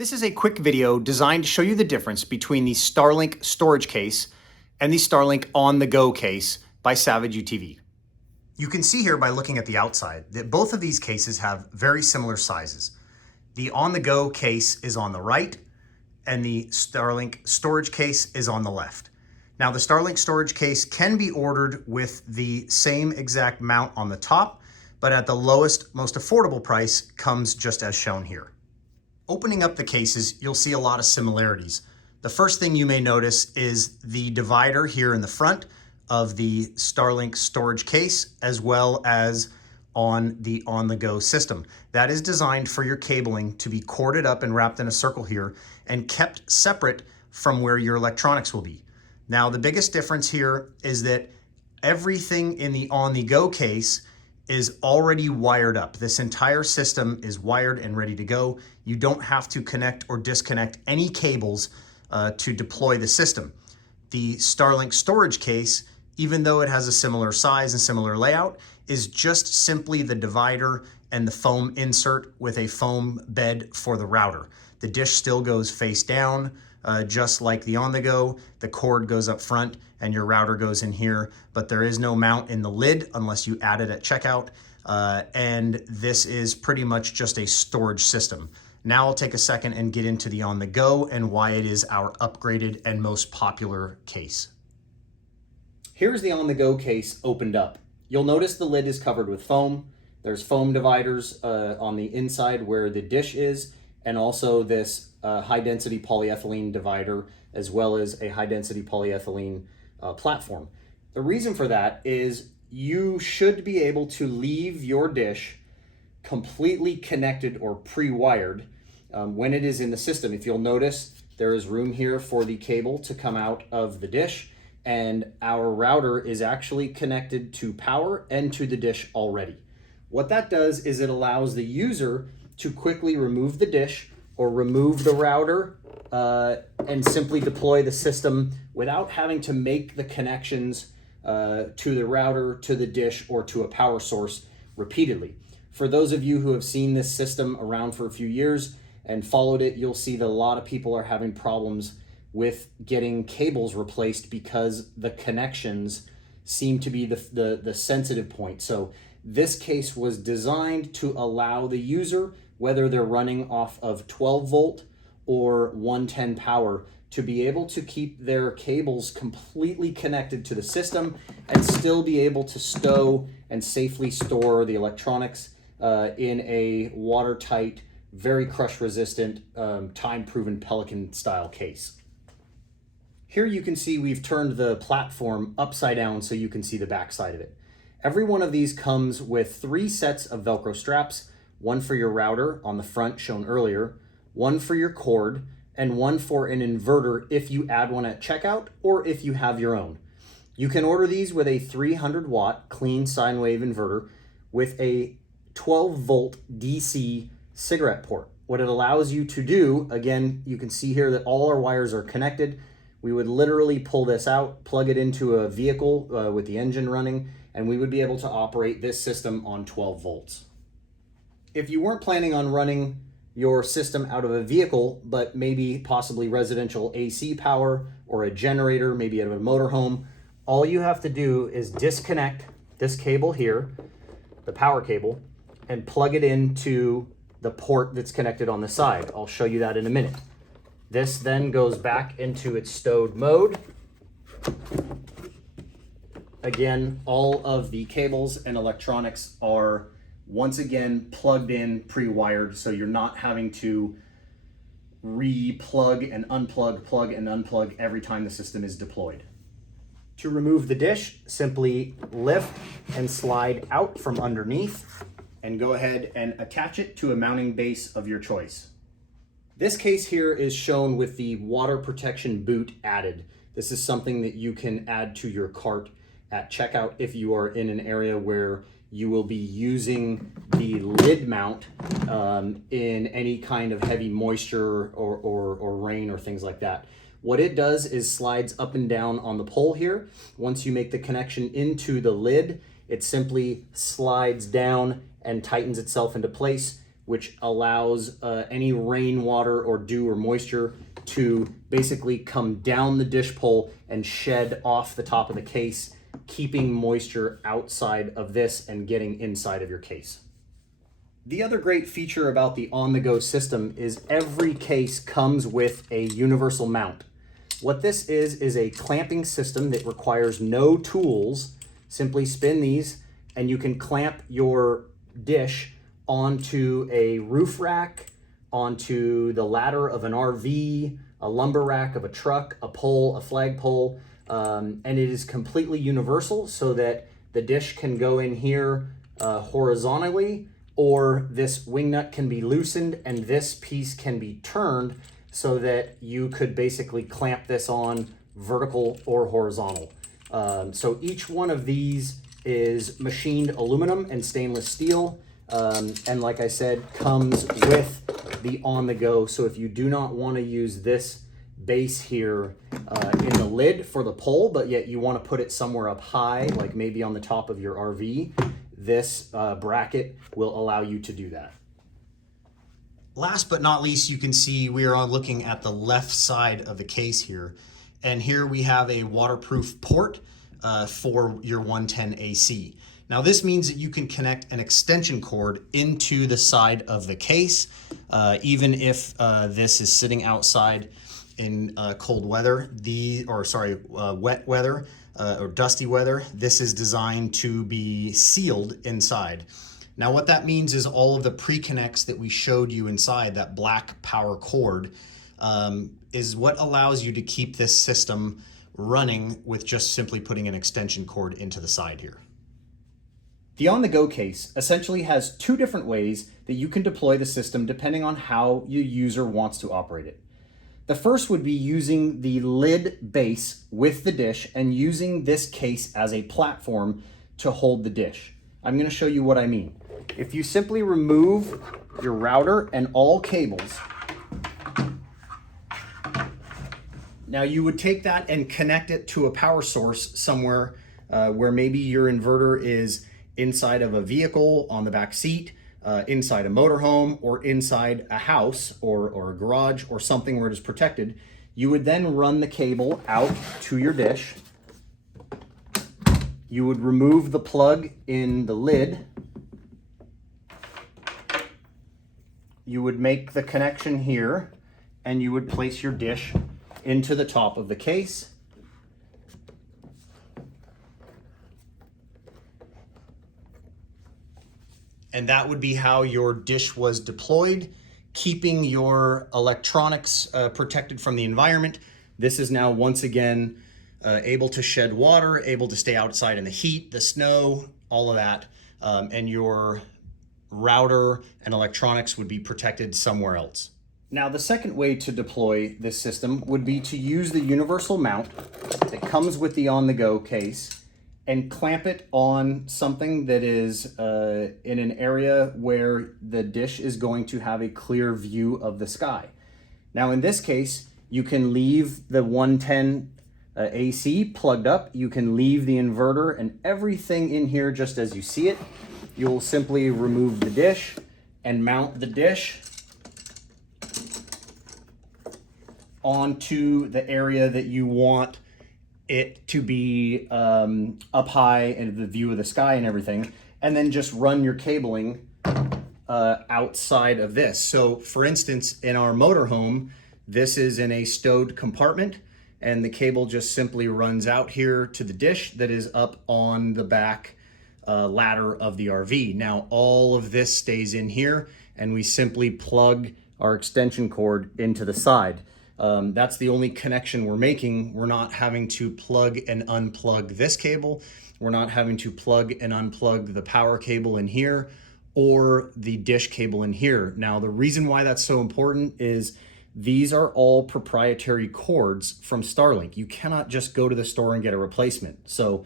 This is a quick video designed to show you the difference between the Starlink storage case and the Starlink on-the-go case by Savage UTV. You can see here by looking at the outside that both of these cases have very similar sizes. The on-the-go case is on the right and the Starlink storage case is on the left. Now the Starlink storage case can be ordered with the same exact mount on the top, but at the lowest, most affordable price comes just as shown here. Opening up the cases, you'll see a lot of similarities. The first thing you may notice is the divider here in the front of the Starlink storage case, as well as on the on-the-go system. That is designed for your cabling to be corded up and wrapped in a circle here and kept separate from where your electronics will be. Now, the biggest difference here is that everything in the on-the-go case is already wired up. This entire system is wired and ready to go. You don't have to connect or disconnect any cables to deploy the system. The Starlink storage case, even though it has a similar size and similar layout, is just simply the divider and the foam insert with a foam bed for the router. The dish still goes face down, just like the on-the-go. The cord goes up front and your router goes in here, but there is no mount in the lid unless you add it at checkout. And this is pretty much just a storage system. Now I'll take a second and get into the on-the-go and why it is our upgraded and most popular case. Here's the on-the-go case opened up. You'll notice the lid is covered with foam. There's foam dividers on the inside where the dish is, and also this high-density polyethylene divider, as well as a high-density polyethylene platform. The reason for that is you should be able to leave your dish completely connected or pre-wired when it is in the system. If you'll notice, there is room here for the cable to come out of the dish, and our router is actually connected to power and to the dish already. What that does is it allows the user to quickly remove the dish or remove the router and simply deploy the system without having to make the connections to the router, to the dish, or to a power source repeatedly. For those of you who have seen this system around for a few years and followed it, you'll see that a lot of people are having problems with getting cables replaced because the connections seem to be the sensitive point. So this case was designed to allow the user, whether they're running off of 12 volt or 110 power, to be able to keep their cables completely connected to the system and still be able to stow and safely store the electronics in a watertight, very crush resistant, time-proven Pelican style case. Here you can see we've turned the platform upside down so you can see the back side of it. Every one of these comes with 3 sets of Velcro straps, one for your router on the front shown earlier, one for your cord, and one for an inverter if you add one at checkout or if you have your own. You can order these with a 300 watt clean sine wave inverter with a 12 volt DC cigarette port. What it allows you to do, again, you can see here that all our wires are connected. We would literally pull this out, plug it into a vehicle with the engine running, and we would be able to operate this system on 12 volts. If you weren't planning on running your system out of a vehicle, but maybe possibly residential AC power or a generator, maybe out of a motorhome, all you have to do is disconnect this cable here, the power cable, and plug it into the port that's connected on the side. I'll show you that in a minute. This then goes back into its stowed mode. Again, all of the cables and electronics are once again plugged in, pre-wired, so you're not having to re-plug and unplug, plug and unplug every time the system is deployed. To remove the dish, simply lift and slide out from underneath and go ahead and attach it to a mounting base of your choice. This case here is shown with the water protection boot added. This is something that you can add to your cart at checkout if you are in an area where you will be using the lid mount in any kind of heavy moisture or rain or things like that. What it does is slides up and down on the pole here. Once you make the connection into the lid, it simply slides down and tightens itself into place which allows any rainwater or dew or moisture to basically come down the dish pole and shed off the top of the case, keeping moisture outside of this and getting inside of your case. The other great feature about the on-the-go system is every case comes with a universal mount. What this is a clamping system that requires no tools. Simply spin these and you can clamp your dish onto a roof rack, onto the ladder of an RV, a lumber rack of a truck, a pole, a flagpole, and it is completely universal so that the dish can go in here horizontally, or this wing nut can be loosened and this piece can be turned so that you could basically clamp this on vertical or horizontal. So each one of these is machined aluminum and stainless steel. And like I said, comes with the on-the-go. So if you do not want to use this base here in the lid for the pole, but yet you want to put it somewhere up high, like maybe on the top of your RV, this bracket will allow you to do that. Last but not least, you can see we are looking at the left side of the case here. And here we have a waterproof port for your 110 AC. Now this means that you can connect an extension cord into the side of the case, even if this is sitting outside in cold weather, wet weather or dusty weather. This is designed to be sealed inside. Now what that means is all of the pre-connects that we showed you inside, that black power cord, is what allows you to keep this system running with just simply putting an extension cord into the side here. The on-the-go case essentially has two different ways that you can deploy the system depending on how your user wants to operate it. The first would be using the lid base with the dish and using this case as a platform to hold the dish. I'm going to show you what I mean. If you simply remove your router and all cables, now you would take that and connect it to a power source somewhere where maybe your inverter is inside of a vehicle on the back seat, inside a motorhome, or inside a house or a garage or something where it is protected. You would then run the cable out to your dish. You would remove the plug in the lid. You would make the connection here and you would place your dish into the top of the case. And that would be how your dish was deployed, keeping your electronics protected from the environment. This is now once again able to shed water, able to stay outside in the heat, the snow, all of that. And your router and electronics would be protected somewhere else. Now, the second way to deploy this system would be to use the universal mount that comes with the on-the-go case and clamp it on something that is in an area where the dish is going to have a clear view of the sky. Now, in this case, you can leave the 110 AC plugged up. You can leave the inverter and everything in here just as you see it. You'll simply remove the dish and mount the dish onto the area that you want it to be up high and the view of the sky and everything, and then just run your cabling outside of this. So for instance, in our motorhome, this is in a stowed compartment and the cable just simply runs out here to the dish that is up on the back ladder of the RV. Now all of this stays in here and we simply plug our extension cord into the side. That's the only connection we're making. We're not having to plug and unplug this cable. We're not having to plug and unplug the power cable in here or the dish cable in here. Now, the reason why that's so important is these are all proprietary cords from Starlink. You cannot just go to the store and get a replacement. So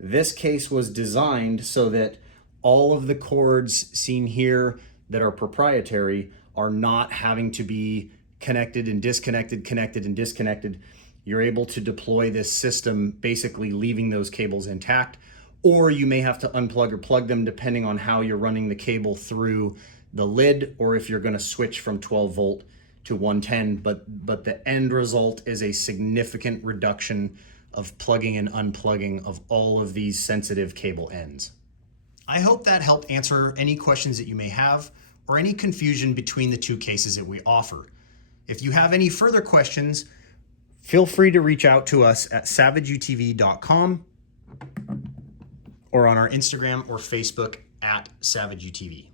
this case was designed so that all of the cords seen here that are proprietary are not having to be connected and disconnected, connected and disconnected. You're able to deploy this system basically leaving those cables intact, or you may have to unplug or plug them depending on how you're running the cable through the lid or if you're going to switch from 12 volt to 110, but the end result is a significant reduction of plugging and unplugging of all of these sensitive cable ends. I hope that helped answer any questions that you may have or any confusion between the two cases that we offer. If you have any further questions, feel free to reach out to us at savageutv.com or on our Instagram or Facebook at savageutv.